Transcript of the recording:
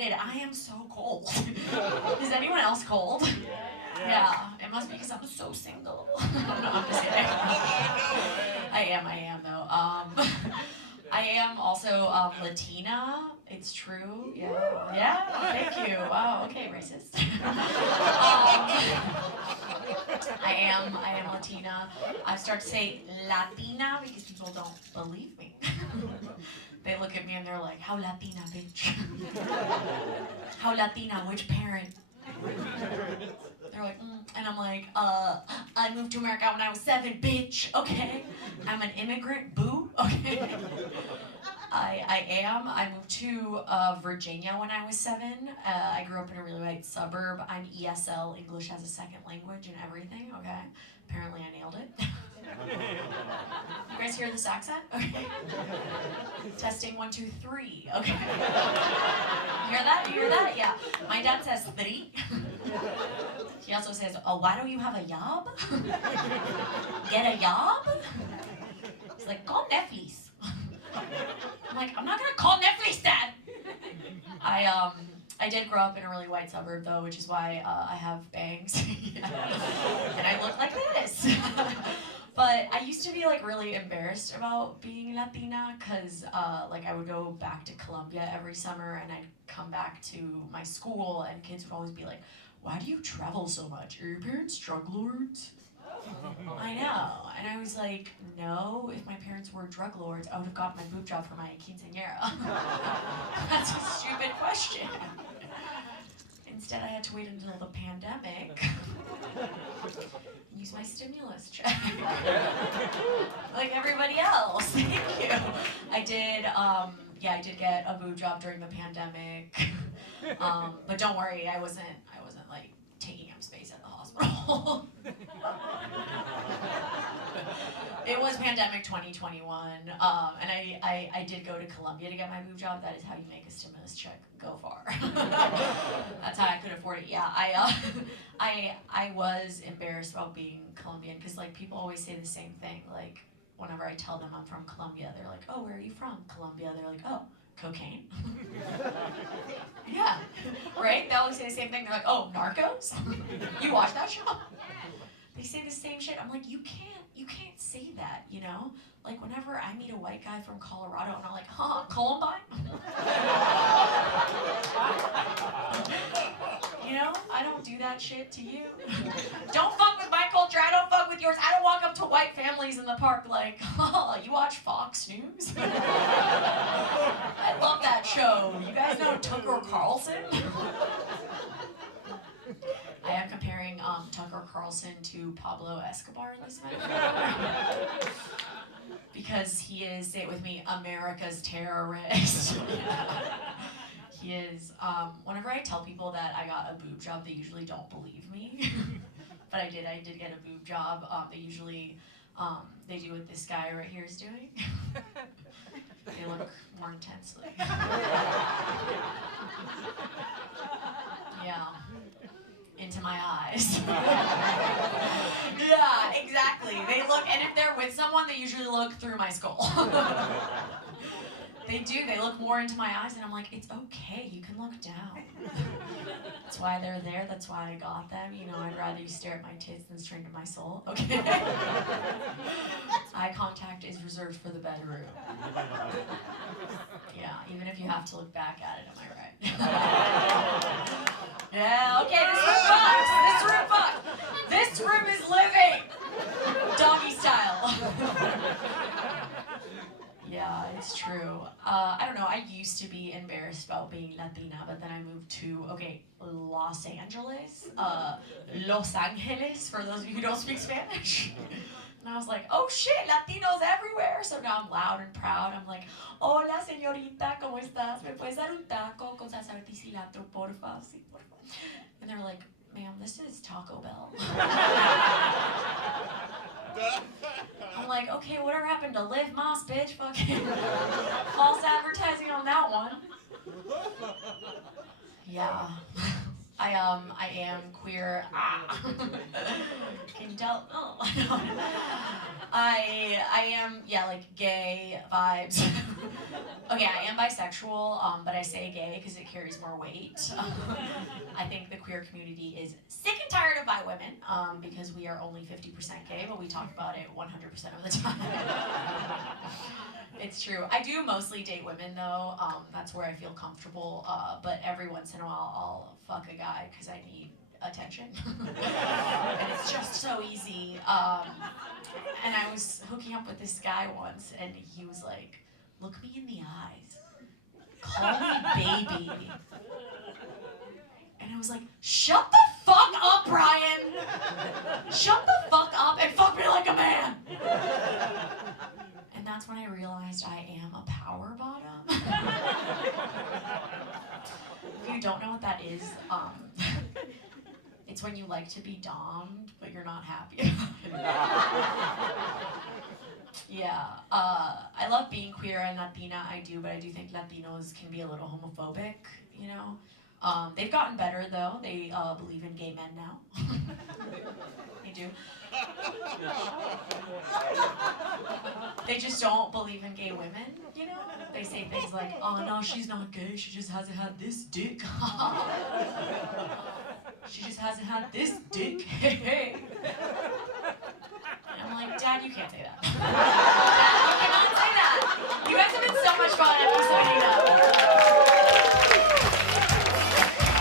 excited. I am so cold. Is anyone else cold? Yeah, it must be because I'm so single. No, I'm just kidding. I am though. I am also Latina. It's true. Yeah. Thank you. Wow. Okay, racist. I am Latina. I start to say Latina because people don't believe me. They look at me and they're like, "How Latina, bitch? How Latina? Which parent?" They're like, and I'm like, I moved to America when I was 7, bitch, okay? I'm an immigrant, boo, okay? I moved to Virginia when I was 7. I grew up in a really white suburb. I'm ESL, English as a second language and everything, okay? Apparently I nailed it. You guys hear this accent? Okay. Testing 1, 2, 3, okay. You hear that? You hear that? Yeah. My dad says 3. He also says, "Oh, why don't you have a job? Get a job?" He's like, "Call Netflix." I'm like, "I'm not gonna call Netflix, Dad." I did grow up in a really white suburb though, which is why I have bangs and I look like this. But I used to be like really embarrassed about being Latina because like I would go back to Colombia every summer and I'd come back to my school and kids would always be like, "Why do you travel so much? Are your parents drug lords?" I know. And I was like, no, if my parents were drug lords, I would have got my boob job for my quinceañera. That's a stupid question. Instead, I had to wait until the pandemic. Use my stimulus check. Like everybody else. Thank you. I did get a boob job during the pandemic. But don't worry, I wasn't like taking up space at the hospital. It was pandemic 2021, and I did go to Colombia to get my boob job. That is how you make a stimulus check go far. That's how I could afford it. Yeah, I was embarrassed about being Colombian because like people always say the same thing. Like whenever I tell them I'm from Colombia, they're like, "Oh, where are you from?" Colombia. They're like, "Oh, cocaine." Yeah, right? They always say the same thing. They're like, "Oh, Narcos." You watch that show? They say the same shit. I'm like, you can't say that, you know? Like whenever I meet a white guy from Colorado and I'm like, "Huh, Columbine?" You know, I don't do that shit to you. Don't fuck with my culture, I don't fuck with yours. I don't walk up to white families in the park like, "Oh, you watch Fox News?" I love that show. You guys know Tucker Carlson? I am comparing Tucker Carlson to Pablo Escobar in this metaphor. Because he is, say it with me, America's terrorist. He is, whenever I tell people that I got a boob job, they usually don't believe me. But I did get a boob job. They usually, they do what this guy right here is doing. They look more intensely. Yeah. Into my eyes. Yeah, exactly. They look, and if they're with someone, they usually look through my skull. They do, they look more into my eyes, and I'm like, it's okay, you can look down. That's why they're there, that's why I got them. You know, I'd rather you stare at my tits than straight into my soul, okay? Eye contact is reserved for the bedroom. Yeah, even if you have to look back at it, am I right? Yeah, okay, this room fucks. This room fucks. This room is living. Doggy style. Yeah, it's true. I don't know, I used to be embarrassed about being Latina, but then I moved to, Los Angeles. Los Angeles, for those of you who don't speak Spanish. And I was like, oh shit, Latinos everywhere. So now I'm loud and proud. I'm like, hola señorita, ¿cómo estás? ¿Me puedes dar un taco con salsa verde y cilantro, porfa? Sí, porfa. And they're like, ma'am, this is Taco Bell. I'm like, okay, whatever happened to Live Moss, bitch? Fucking false advertising on that one. Yeah. I am queer. Can you tell? Oh. I am, yeah, like gay vibes. Okay, I am bisexual, but I say gay because it carries more weight. I think the queer community is sick and tired of bi women because we are only 50% gay, but we talk about it 100% of the time. It's true. I do mostly date women though. That's where I feel comfortable. But every once in a while, I'll fuck a guy because I need attention. And it's just so easy. And I was hooking up with this guy once, and he was like, "Look me in the eyes. Call me baby." And I was like, "Shut the fuck up, Brian! Shut the fuck up and fuck me like a man!" And that's when I realized I am a power bottom. If you don't know what that is, it's when you like to be dommed, but you're not happy about it. Yeah, I love being queer and Latina, I do, but I do think Latinos can be a little homophobic, you know? They've gotten better though, they believe in gay men now. They do. They just don't believe in gay women, you know? They say things like, "Oh no, she's not gay, she just hasn't had this dick." She just hasn't had this dick.